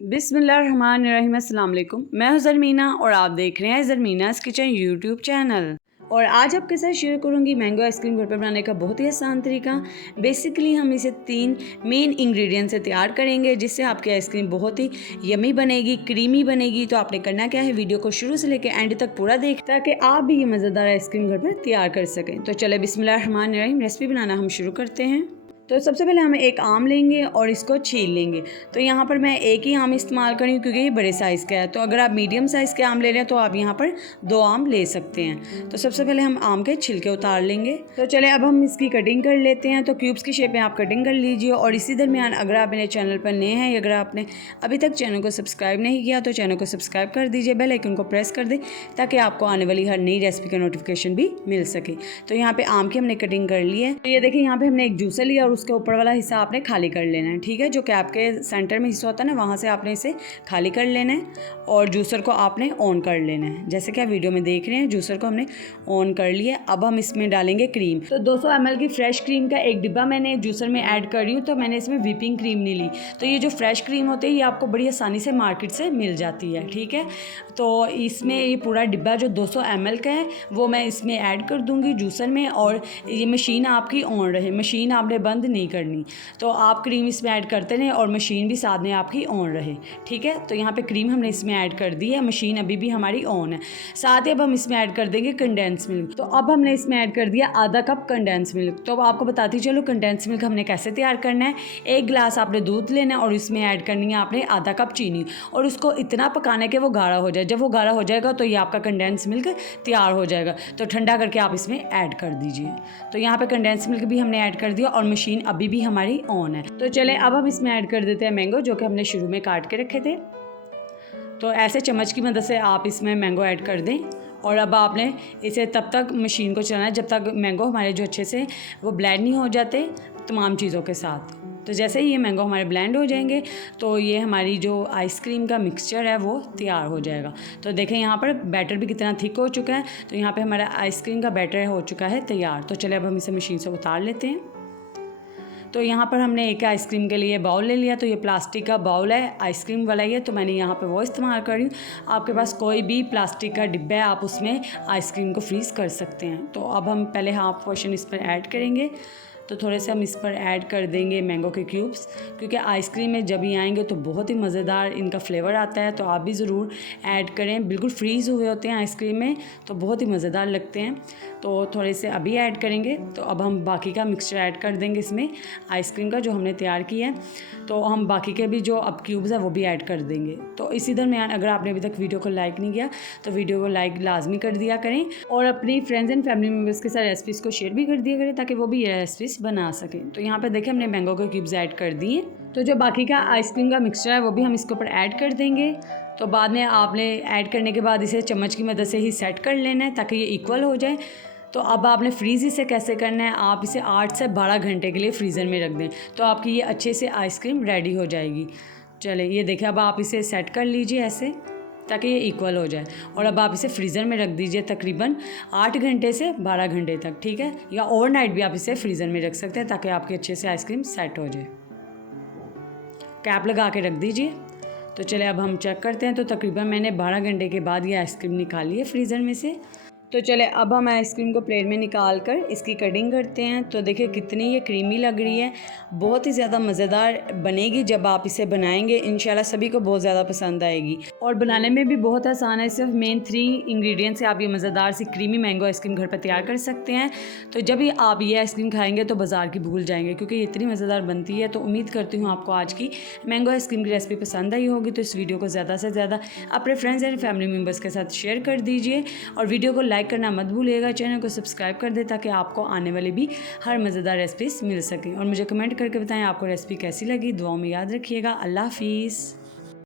बिस्मिल्लाहिर्रहमानिर्रहीम, अस्सलाम वालेकुम। मैं हूं ज़रमीना और आप देख रहे हैं ज़रमीनास किचन यूट्यूब चैनल। और आज आपके साथ शेयर करूंगी मैंगो आइसक्रीम घर पर बनाने का बहुत ही आसान तरीका। बेसिकली हम इसे 3 मेन इंग्रेडिएंट से तैयार करेंगे जिससे आपकी आइसक्रीम बहुत ही यमी बनेगी, क्रीमी बनेगी। तो आपने करना क्या है, वीडियो को शुरू से लेकर एंड तक पूरा देख ताकि आप भी ये मज़ेदार आइसक्रीम घर पर तैयार कर सकें। तो चले बिस्मिल्लाहिर्रहमानिर्रहीम, रेसिपी बनाना हम शुरू करते हैं। तो सबसे पहले हम एक आम लेंगे और इसको छील लेंगे। तो यहाँ पर मैं एक ही आम इस्तेमाल करी हूँ क्योंकि ये बड़े साइज़ का है। तो अगर आप मीडियम साइज़ के आम ले लें तो आप यहाँ पर 2 आम ले सकते हैं। तो सबसे पहले हम आम के छिलके उतार लेंगे। तो चले अब हम इसकी कटिंग कर लेते हैं। तो क्यूब्स की शेप में आप कटिंग कर लीजिए। और इसी दरमियान अगर आप मेरे चैनल पर नए हैं, अगर आपने अभी तक चैनल को सब्सक्राइब नहीं किया तो चैनल को सब्सक्राइब कर दीजिए, बेल आइकन को प्रेस कर दें ताकि आपको आने वाली हर नई रेसिपी का नोटिफिकेशन भी मिल सके। तो यहाँ पे आम की हमने कटिंग कर ली है। तो ये देखिए, यहाँ पे हमने एक जूसर लिया और उसके ऊपर वाला हिस्सा आपने खाली कर लेना है। ठीक है, जो कैप के सेंटर में हिस्सा होता है ना, वहाँ से आपने इसे खाली कर लेना है और जूसर को आपने ऑन कर लेना है। जैसे कि आप वीडियो में देख रहे हैं, जूसर को हमने ऑन कर लिया। अब हम इसमें डालेंगे क्रीम। तो 200 ml की फ्रेश क्रीम का एक डिब्बा मैंने जूसर में ऐड कर रही हूँ। तो मैंने इसमें व्हिपिंग क्रीम नहीं ली। तो ये जो फ्रेश क्रीम होती है ये आपको बड़ी आसानी से मार्केट से मिल जाती है। ठीक है, तो इसमें ये पूरा डिब्बा जो 200 ml का है वो मैं इसमें ऐड कर दूँगी जूसर में। और ये मशीन आपकी ऑन रहे, मशीन आपने बंद नहीं करनी। तो आप क्रीम इसमें ऐड करते रहें और मशीन भी साथ में आपकी ऑन रहे। ठीक है, तो यहाँ पे क्रीम हमने इसमें ऐड कर दी है, मशीन अभी भी हमारी ऑन है। साथ ही अब हम इसमें ऐड कर देंगे कंडेंस मिल्क। तो अब हमने इसमें ऐड कर दिया आधा कप कंडेंस मिल्क। तो अब आपको बताती चलो कंडेंस मिल्क हमने कैसे तैयार करना है। 1 गिलास आपने दूध लेना है और इसमें ऐड करनी है आपने आधा कप चीनी और उसको इतना पकाना है कि वो गाढ़ा हो जाए। जब वो गाढ़ा हो जाएगा तो ये आपका कंडेंस मिल्क तैयार हो जाएगा। तो ठंडा करके आप इसमें ऐड कर दीजिए। तो यहाँ पे कंडेंस मिल्क भी हमने ऐड कर दिया और मशीन अभी भी हमारी ऑन है। तो चले अब हम इसमें ऐड कर देते हैं मैंगो, जो कि हमने शुरू में काट के रखे थे। तो ऐसे चम्मच की मदद से आप इसमें मैंगो ऐड कर दें और अब आपने इसे तब तक मशीन को चलाना है जब तक मैंगो हमारे जो अच्छे से वो ब्लेंड नहीं हो जाते तमाम चीज़ों के साथ। तो जैसे ही ये मैंगो हमारे ब्लेंड हो जाएंगे तो ये हमारी जो आइसक्रीम का मिक्सचर है वो तैयार हो जाएगा। तो देखें यहाँ पर बैटर भी कितना थिक हो चुका है। तो यहाँ पे हमारा आइसक्रीम का बैटर हो चुका है तैयार। तो चले अब हम इसे मशीन से उतार लेते हैं। तो यहाँ पर हमने एक आइसक्रीम के लिए बाउल ले लिया। तो ये प्लास्टिक का बाउल है, आइसक्रीम वाला ही है, तो मैंने यहाँ पे वो इस्तेमाल कर रही हूँ। आपके पास कोई भी प्लास्टिक का डिब्बा है, आप उसमें आइसक्रीम को फ्रीज़ कर सकते हैं। तो अब हम पहले हाफ पोर्शन इस पर ऐड करेंगे। तो थोड़े से हम इस पर ऐड कर देंगे मैंगो के क्यूब्स, क्योंकि आइसक्रीम में जब ये आएंगे तो बहुत ही मज़ेदार इनका फ्लेवर आता है। तो आप भी ज़रूर ऐड करें, बिल्कुल फ्रीज़ हुए होते हैं आइसक्रीम में तो बहुत ही मज़ेदार लगते हैं। तो थोड़े से अभी ऐड करेंगे। तो अब हम बाकी का मिक्सचर ऐड कर देंगे इसमें आइसक्रीम का जो हमने तैयार किया है। तो हम बाकी के भी जो अब क्यूब्स है वो भी ऐड कर देंगे। तो इसी दरमियान अगर आपने अभी तक वीडियो को लाइक नहीं किया तो वीडियो को लाइक लाजमी कर दिया करें और अपनी फ्रेंड्स एंड फैमिली मेम्बर्स के साथ रेसिपीज़ को शेयर भी कर दिया करें ताकि वो भी ये रेसिपीज़ बना सकें। तो यहाँ पर देखिए हमने मैंगो के क्यूब्स ऐड कर दिए। तो जो बाकी का आइसक्रीम का मिक्सचर है वो भी हम इसके ऊपर ऐड कर देंगे। तो बाद में आपने ऐड करने के बाद इसे चम्मच की मदद से ही सेट कर लेना है ताकि ये इक्वल हो जाए। तो अब आपने फ्रीज़ इसे कैसे करना है, आप इसे 8 से 12 घंटे के लिए फ्रीज़र में रख दें तो आपकी ये अच्छे से आइसक्रीम रेडी हो जाएगी। चले ये देखिए, अब आप इसे सेट कर लीजिए ऐसे ताकि ये इक्वल हो जाए। और अब आप इसे फ्रीज़र में रख दीजिए तकरीबन 8 घंटे से 12 घंटे तक। ठीक है, या ओवरनाइट भी आप इसे फ्रीज़र में रख सकते हैं ताकि आपकी अच्छे से आइसक्रीम सेट हो जाए। कैप लगा के रख दीजिए। तो चले अब हम चेक करते हैं। तो तकरीबन मैंने 12 घंटे के बाद ये आइसक्रीम निकाली है फ्रीज़र में से। तो चले अब हम आइसक्रीम को प्लेट में निकाल कर इसकी कटिंग करते हैं। तो देखिए कितनी ये क्रीमी लग रही है, बहुत ही ज़्यादा मज़ेदार बनेगी जब आप इसे बनाएंगे। इंशाल्लाह सभी को बहुत ज़्यादा पसंद आएगी और बनाने में भी बहुत आसान है। सिर्फ मेन 3 इंग्रेडिएंट से आप ये मज़ेदार सी क्रीमी मैंगो आइसक्रीम घर पर तैयार कर सकते हैं। तो जब ही आप ये आइसक्रीम खाएंगे तो बाज़ार की भूल जाएंगे क्योंकि ये इतनी मज़ेदार बनती है। तो उम्मीद करती हूँ आपको आज की मैंगो आइसक्रीम की रेसिपी पसंद आई होगी। तो इस वीडियो को ज़्यादा से ज़्यादा अपने फ्रेंड्स एंड फैमिली मेम्बर्स के साथ शेयर कर दीजिए और वीडियो को लाइक करना मत भूलिएगा। चैनल को सब्सक्राइब कर दे ताकि आपको आने वाली भी हर मज़ेदार रेसिपीज़ मिल सकें। और मुझे कमेंट करके बताएं आपको रेसिपी कैसी लगी। दुआओं में याद रखिएगा। अल्लाह हाफिज़।